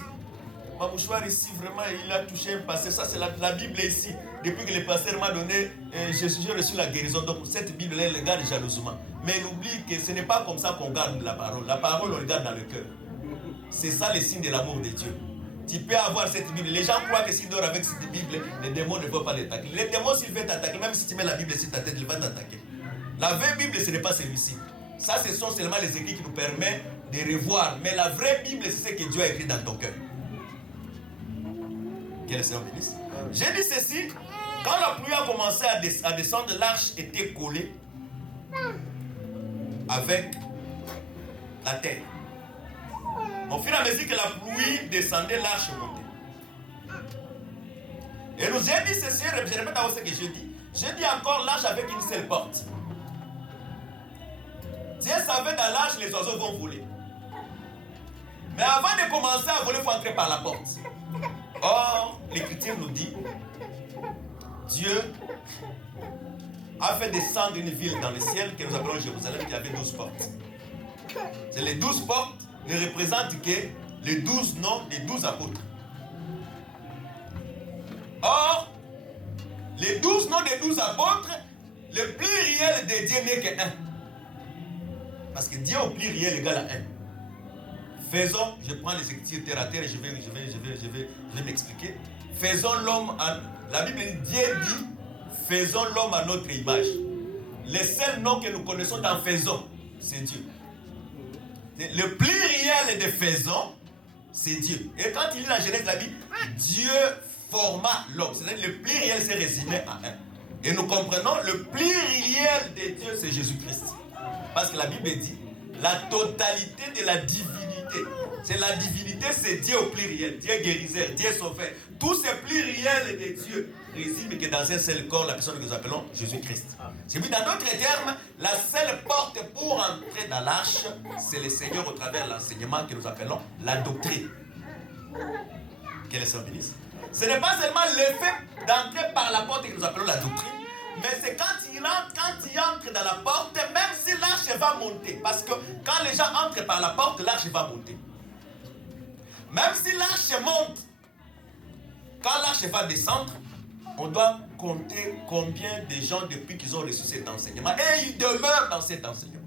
Ma mouchoir ici, vraiment, il a touché un passé. Ça, c'est la Bible ici. Depuis que le pasteur m'a donné, j'ai reçu la guérison. Donc, cette Bible-là, elle le garde jalousement. Mais n'oublie que ce n'est pas comme ça qu'on garde la parole. La parole, on le garde dans le cœur. C'est ça le signe de l'amour de Dieu. Tu peux avoir cette Bible. Les gens croient que s'ils dorment avec cette Bible, les démons ne peuvent pas l'attaquer. Les démons, s'ils veulent t'attaquer, même si tu mets la Bible sur ta tête, ils vont t'attaquer. La vraie Bible, ce n'est pas celui-ci. Ça, ce sont seulement les écrits qui nous permettent de revoir. Mais la vraie Bible, c'est ce que Dieu a écrit dans ton cœur. Que le Seigneur bénisse. J'ai dit ceci, quand la pluie a commencé à descendre, l'arche était collée avec la terre. Au fur et à mesure que la pluie descendait, l'arche montait. Et nous j'ai dit ceci, je répète à vous ce que je dis. J'ai dit encore l'arche avec une seule porte. Dieu savait dans l'arche les oiseaux vont voler. Mais avant de commencer à voler, il faut entrer par la porte. Or, l'Écriture nous dit, Dieu a fait descendre une ville dans le ciel que nous appelons Jérusalem qui avait 12 portes. C'est les 12 portes ne représentent que les 12 noms des 12 apôtres. Or, les 12 noms des 12 apôtres, le pluriel de Dieu n'est que 1. Parce que Dieu au pluriel égale à 1. Faisons, je prends les écritures terre à terre et je vais m'expliquer. Faisons l'homme, la Bible dit, Dieu dit, faisons l'homme à notre image. Le seul nom que nous connaissons dans faisons, c'est Dieu. Le pluriel de faisons, c'est Dieu. Et quand il lit la Genèse de la Bible, Dieu forma l'homme. C'est-à-dire le pluriel s'est résumé à 1. Et nous comprenons, le pluriel de Dieu, c'est Jésus-Christ. Parce que la Bible dit, la totalité de la divinité. C'est la divinité, c'est Dieu au pluriel. Dieu guérisseur, Dieu sauveur. Tous ces pluriels de Dieu résument que dans un seul corps, la personne que nous appelons Jésus-Christ. C'est dit dans d'autres termes, la seule porte pour entrer dans l'arche, c'est le Seigneur au travers de l'enseignement que nous appelons la doctrine. Quel est son bénisse? Ce n'est pas seulement le fait d'entrer par la porte que nous appelons la doctrine, mais c'est quand il entre dans la porte, même si l'arche va monter. Parce que quand les gens entrent par la porte, l'arche va monter. Même si l'arche monte, quand l'arche va descendre, on doit compter combien de gens depuis qu'ils ont reçu cet enseignement. Et ils demeurent dans cet enseignement.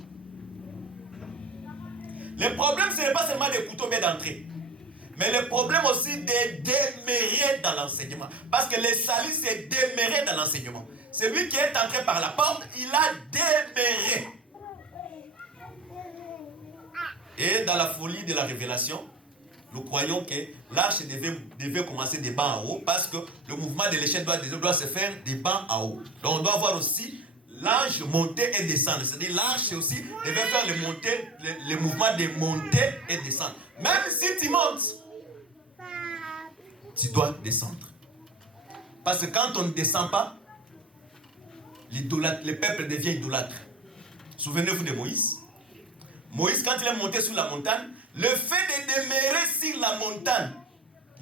Le problème, ce n'est pas seulement des couteaux mais d'entrer. Mais le problème aussi de demeurer dans l'enseignement. Parce que le salut, c'est demeurer dans l'enseignement. Celui qui est entré par la porte, il a demeuré. Et dans la folie de la révélation, nous croyons que l'arche devait commencer des bas en haut parce que le mouvement de l'échelle doit se faire des bas en haut. Donc on doit voir aussi l'ange monter et descendre. C'est-à-dire l'arche aussi devait faire le mouvement de monter et descendre. Même si tu montes, tu dois descendre. Parce que quand on ne descend pas, le peuple devient idolâtre. Souvenez-vous de Moïse. Moïse, quand il est monté sur la montagne, le fait de demeurer sur la montagne,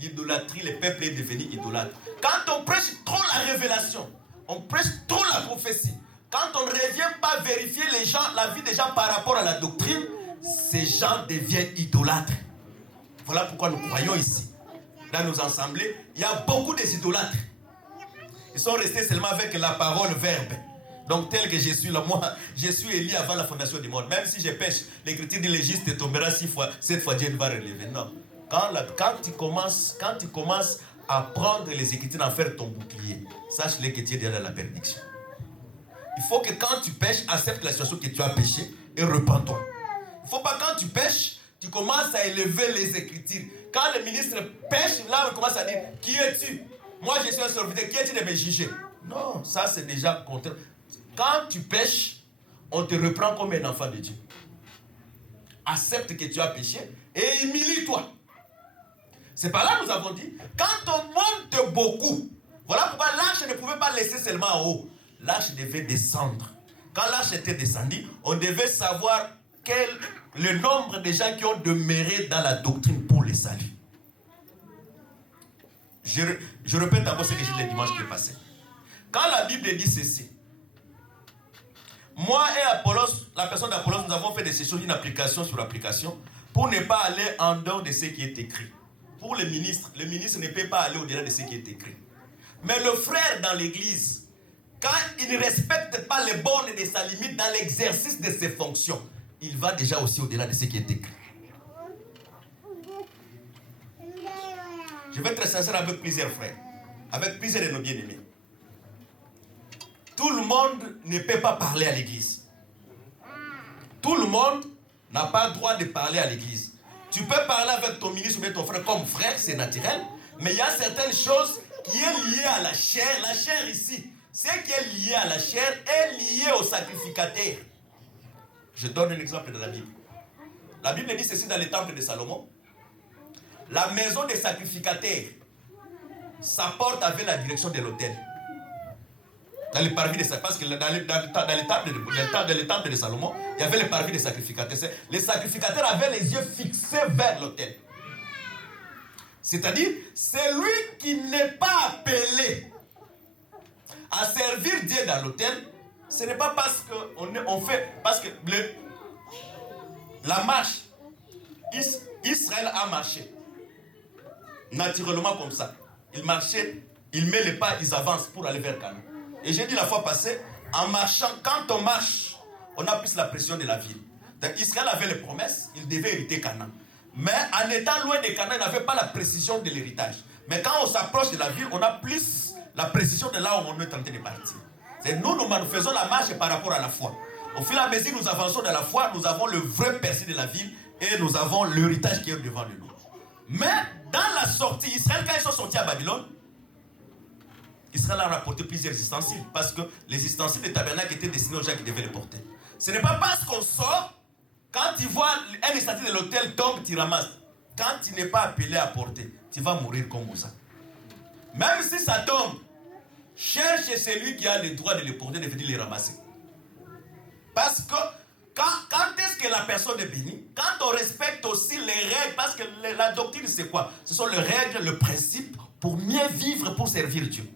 l'idolâtrie, le peuple est devenu idolâtre. Quand on prêche trop la révélation, on prêche trop la prophétie, quand on ne revient pas vérifier les gens, la vie des gens par rapport à la doctrine, ces gens deviennent idolâtres. Voilà pourquoi nous croyons ici. Dans nos assemblées, il y a beaucoup d'idolâtres. Ils sont restés seulement avec la parole verbe. Donc tel que je suis là, moi, je suis Élie avant la fondation du monde. Même si je pêche, l'Écriture dit le juste tombera 6 fois, 7 fois Dieu va relever. Non. Quand tu commences à prendre les Écritures, à faire ton bouclier, sache-le que tu es déjà dans la bénédiction. Il faut que quand tu pêches, accepte la situation que tu as péché et repens-toi. Il ne faut pas quand tu pêches, tu commences à élever les Écritures. Quand le ministre pêche, là on commence à dire, qui es-tu? Moi je suis un serviteur, qui es-tu de me juger? Non, ça c'est déjà contraire. Quand tu pêches, on te reprend comme un enfant de Dieu. Accepte que tu as péché et humilie-toi. C'est par là que nous avons dit, quand on monte beaucoup, voilà pourquoi l'arche ne pouvait pas laisser seulement en haut. L'arche devait descendre. Quand l'arche était descendue, on devait savoir le nombre de gens qui ont demeuré dans la doctrine pour le salut. Je répète encore ce que j'ai dit le dimanche qui est passé. Quand la Bible dit ceci, moi et Apollos, la personne d'Apollos, nous avons fait des sessions, une application sur application, pour ne pas aller en dehors de ce qui est écrit. Pour le ministre ne peut pas aller au-delà de ce qui est écrit. Mais le frère dans l'église, quand il ne respecte pas les bornes de sa limite dans l'exercice de ses fonctions, il va déjà aussi au-delà de ce qui est écrit. Je vais être très sincère avec plusieurs frères, avec plusieurs de nos bien-aimés. Tout le monde ne peut pas parler à l'église. Tout le monde n'a pas le droit de parler à l'église. Tu peux parler avec ton ministre ou ton frère comme frère, c'est naturel. Mais il y a certaines choses qui sont liées à la chair. La chair ici, ce qui est lié à la chair est lié au sacrificateur. Je donne un exemple de la Bible. La Bible dit ceci dans le temple de Salomon. La maison des sacrificateurs, sa porte avait la direction de l'autel. Dans les parvis de sacrificateurs, parce que dans le temple de Salomon, il y avait les parvis des sacrificateurs. Les sacrificateurs avaient les yeux fixés vers l'autel. C'est-à-dire, celui qui n'est pas appelé à servir Dieu dans l'autel, ce n'est pas parce qu'on fait, parce que la marche, Israël a marché naturellement comme ça. Il marchait, il met les pas, ils avancent pour aller vers Canaan. Et j'ai dit la fois passée, en marchant, quand on marche, on a plus la pression de la ville. Donc Israël avait les promesses, il devait hériter Canaan. Mais en étant loin de Canaan, il n'avait pas la précision de l'héritage. Mais quand on s'approche de la ville, on a plus la précision de là où on est tenté de partir. C'est nous faisons la marche par rapport à la foi. Au fur et à mesure nous avançons dans la foi, nous avons le vrai percé de la ville et nous avons l'héritage qui est devant nous. Mais dans la sortie, Israël, quand ils sont sortis à Babylone, Israël a rapporté plusieurs ustensiles parce que les ustensiles des tabernacles étaient destinés aux gens qui devaient les porter. Ce n'est pas parce qu'on sort, quand tu vois un ustensile de l'hôtel tombe, tu ramasses. Quand tu n'es pas appelé à porter, tu vas mourir comme ça. Même si ça tombe, cherche celui qui a le droit de les porter, de venir les ramasser. Parce que quand est-ce que la personne est bénie? Quand on respecte aussi les règles, parce que la doctrine c'est quoi? Ce sont les règles, le principe pour mieux vivre, pour servir Dieu.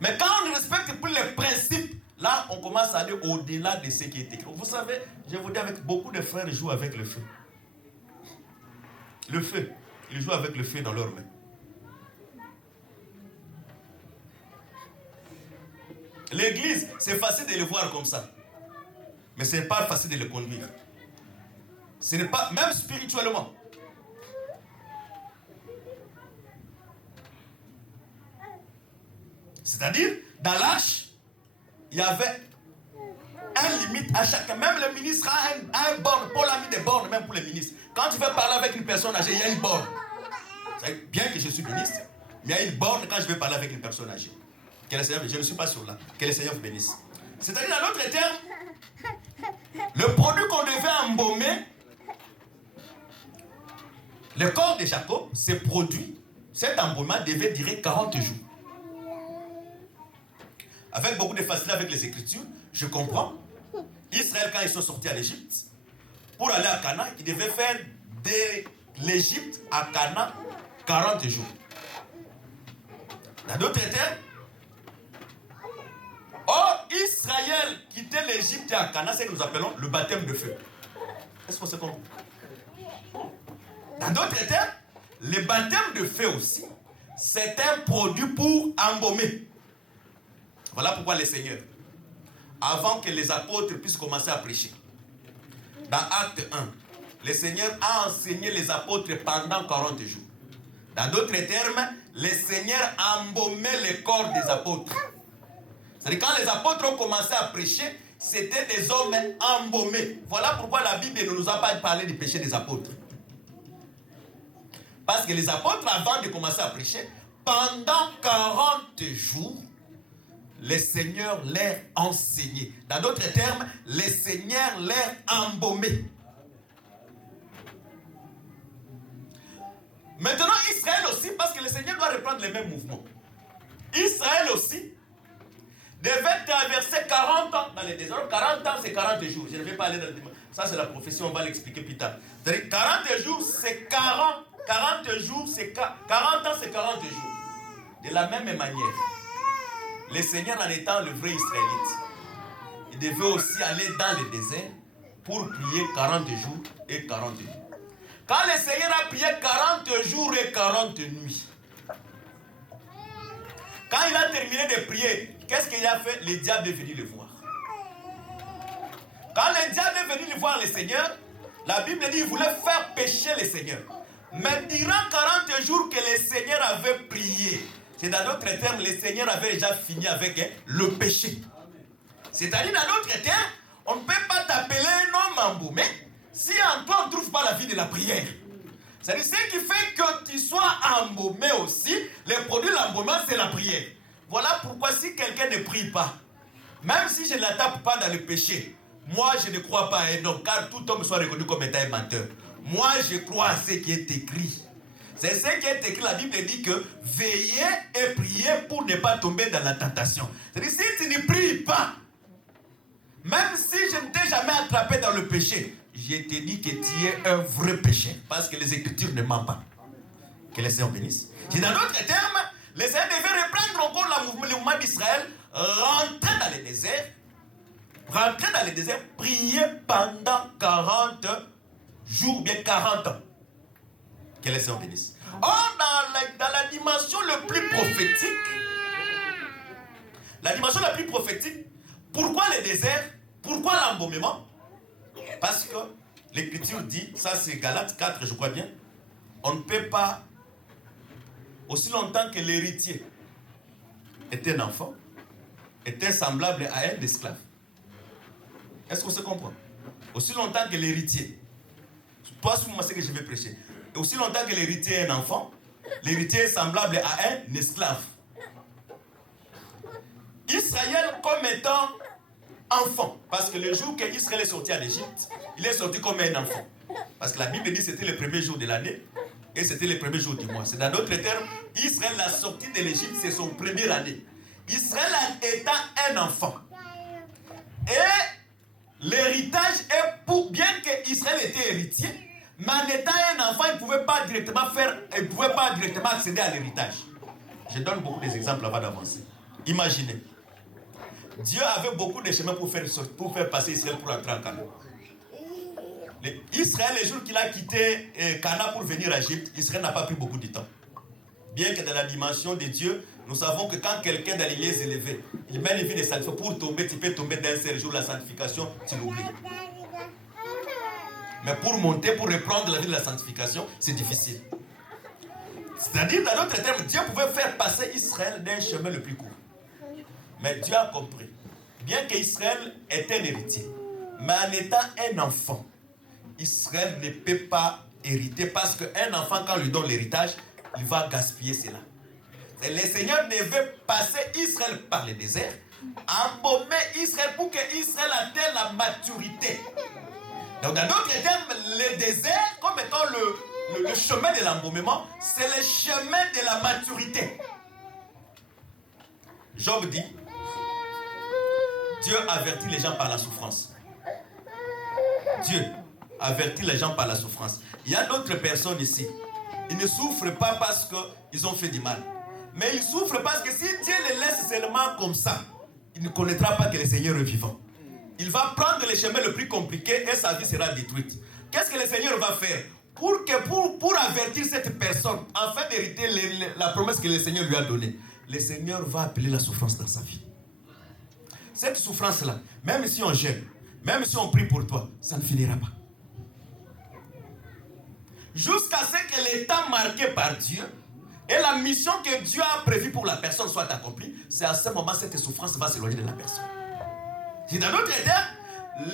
Mais quand on ne respecte plus les principes, là on commence à aller au-delà de ce qui est écrit. Vous savez, je vous dis, avec beaucoup de frères, ils jouent avec le feu. Le feu, ils jouent avec le feu dans leurs mains. L'église, c'est facile de le voir comme ça. Mais ce n'est pas facile de le conduire. Ce n'est pas, même spirituellement. C'est-à-dire, dans l'arche, il y avait une limite à chacun. Même le ministre a une borne. Paul a mis des bornes, même pour les ministres. Quand tu veux parler avec une personne âgée, il y a une borne. Bien que je suis ministre, mais il y a une borne quand je vais parler avec une personne âgée. Que le Seigneur, je ne suis pas sur là. Que le Seigneur vous bénisse. C'est-à-dire, dans l'autre terme, le produit qu'on devait embaumer, le corps de Jacob, ce produit, cet embaumement devait durer 40 jours. Avec beaucoup de facilité avec les Écritures, je comprends. Israël, quand ils sont sortis à l'Égypte, pour aller à Canaan, ils devaient faire de l'Égypte à Canaan 40 jours. Dans d'autres termes, or, Israël quittait l'Égypte et à Canaan, c'est ce que nous appelons le baptême de feu. Est-ce qu'on se comprend? Dans d'autres termes, le baptême de feu aussi, c'est un produit pour embaumer. Voilà pourquoi le Seigneur, avant que les apôtres puissent commencer à prêcher, dans Acte 1, le Seigneur a enseigné les apôtres pendant 40 jours. Dans d'autres termes, le Seigneur a embaumé le corps des apôtres. C'est-à-dire quand les apôtres ont commencé à prêcher, c'était des hommes embaumés. Voilà pourquoi la Bible ne nous a pas parlé du péché des apôtres. Parce que les apôtres, avant de commencer à prêcher, pendant 40 jours, le Seigneur leur enseigné. Dans d'autres termes, le Seigneur leur embaumé. Maintenant, Israël aussi, parce que le Seigneur doit reprendre les mêmes mouvements. Israël aussi devait traverser 40 ans dans le désert. 40 ans, c'est 40 jours. Je ne vais pas aller dans le débat. Ça, c'est la prophétie, on va l'expliquer plus tard. C'est-à-dire 40 jours, c'est 40. 40 jours, c'est 40 ans, c'est 40 jours. De la même manière, le Seigneur, en étant le vrai Israélite, il devait aussi aller dans le désert pour prier 40 jours et 40 nuits. Quand le Seigneur a prié 40 jours et 40 nuits, quand il a terminé de prier, qu'est-ce qu'il a fait? Le diable est venu le voir. Quand le diable est venu voir le Seigneur, la Bible dit qu'il voulait faire pécher le Seigneur. Mais durant 40 jours que le Seigneur avait prié, c'est dans d'autres termes, le Seigneur avait déjà fini avec le péché. C'est-à-dire, dans d'autres termes, on ne peut pas t'appeler un homme embaumé si en toi on ne trouve pas la vie de la prière. C'est-à-dire, ce qui fait que tu sois embaumé aussi, le produit de l'embaumement, c'est la prière. Voilà pourquoi si quelqu'un ne prie pas, même si je ne l'attaque pas dans le péché, moi je ne crois pas à un homme, car tout homme soit reconnu comme étant un menteur. Moi je crois à ce qui est écrit. C'est ce qui est écrit, la Bible dit que veillez et priez pour ne pas tomber dans la tentation. C'est-à-dire, si tu ne pries pas, même si je ne t'ai jamais attrapé dans le péché, je te dis que tu es un vrai péché. Parce que les Écritures ne mentent pas. Que le Seigneur bénisse. Dans d'autres termes, le Seigneur devait reprendre encore le mouvement d'Israël, rentrer dans le désert. Rentrer dans le désert, prier pendant 40 jours, bien 40 ans. Que le Seigneur bénisse. Or, dans la dimension la plus prophétique, pourquoi le désert? Pourquoi l'embaumement? Parce que l'Écriture dit, ça c'est Galates 4, je crois bien, on ne peut pas, aussi longtemps que l'héritier est un enfant, était semblable à un esclave. Est-ce qu'on se comprend? Aussi longtemps que l'héritier, pas sous ce que je vais prêcher, et aussi longtemps que l'héritier est un enfant, l'héritier est semblable à un esclave. Israël comme étant enfant, parce que le jour qu'Israël est sorti en Égypte, il est sorti comme un enfant. Parce que la Bible dit que c'était le premier jour de l'année et c'était le premier jour du mois. C'est dans d'autres termes, Israël, la sortie de l'Égypte, c'est son première année. Israël étant un enfant. Et l'héritage est pour, bien qu'Israël était héritier, mais en étant un enfant, il ne pouvait pas directement accéder à l'héritage. Je donne beaucoup d'exemples avant d'avancer. Imaginez. Dieu avait beaucoup de chemins pour faire passer Israël pour entrer en Canaan. Israël, le jour qu'il a quitté Canaan pour venir à Égypte, Israël n'a pas pris beaucoup de temps. Bien que dans la dimension de Dieu, nous savons que quand quelqu'un dans l'Église est élevé, il mène une vie de sanctification. Pour tomber, tu peux tomber d'un seul jour, la sanctification, tu l'oublies. Mais pour monter, pour reprendre la vie de la sanctification, c'est difficile. C'est-à-dire, dans d'autres termes, Dieu pouvait faire passer Israël d'un chemin le plus court. Mais Dieu a compris. Bien qu'Israël est un héritier, mais en étant un enfant, Israël ne peut pas hériter parce qu'un enfant, quand on lui donne l'héritage, il va gaspiller cela. Et le Seigneur devait passer Israël par le désert, embaumer Israël pour que Israël atteigne la maturité. Donc, dans d'autres termes, le désert, comme étant le chemin de l'embaumement, c'est le chemin de la maturité. Job dit, Dieu avertit les gens par la souffrance. Dieu avertit les gens par la souffrance. Il y a d'autres personnes ici. Ils ne souffrent pas parce qu'ils ont fait du mal. Mais ils souffrent parce que si Dieu les laisse seulement comme ça, il ne connaîtra pas que le Seigneur est vivant. Il va prendre le chemin le plus compliqué et sa vie sera détruite. Qu'est-ce que le Seigneur va faire? Pour avertir cette personne, afin d'hériter la promesse que le Seigneur lui a donnée, le Seigneur va appeler la souffrance dans sa vie. Cette souffrance-là, même si on gêne, même si on prie pour toi, ça ne finira pas. jusqu'à ce que le temps marqué par Dieu et la mission que Dieu a prévue pour la personne soit accomplie. C'est à ce moment cette souffrance va s'éloigner de la personne. C'est dans d'autres termes,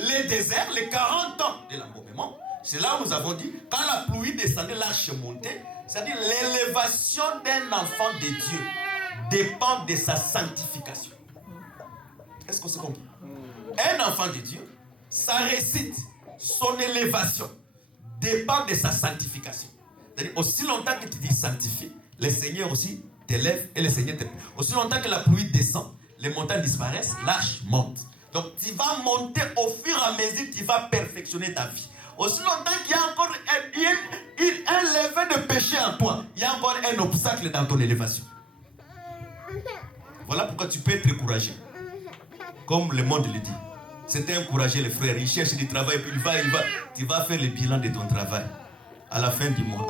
les déserts, les 40 ans de l'embaumement, c'est là où nous avons dit, quand la pluie descendait, l'arche montait, c'est-à-dire l'élévation d'un enfant de Dieu dépend de sa sanctification. Est-ce qu'on se comprend? Un enfant de Dieu, sa réussite, son élévation dépend de sa sanctification. C'est-à-dire, aussi longtemps que tu te sanctifies, le Seigneur aussi t'élève et le Seigneur t'élève. Aussi longtemps que la pluie descend, les montagnes disparaissent, l'arche monte. Donc tu vas monter au fur et à mesure, tu vas perfectionner ta vie. Aussi longtemps qu'il y a encore un levain de péché en toi, il y a encore un obstacle dans ton élévation. Voilà pourquoi tu peux être courageux. Comme le monde le dit. C'est encourager les frères. Il cherche du travail, puis tu vas faire le bilan de ton travail. À la fin du mois.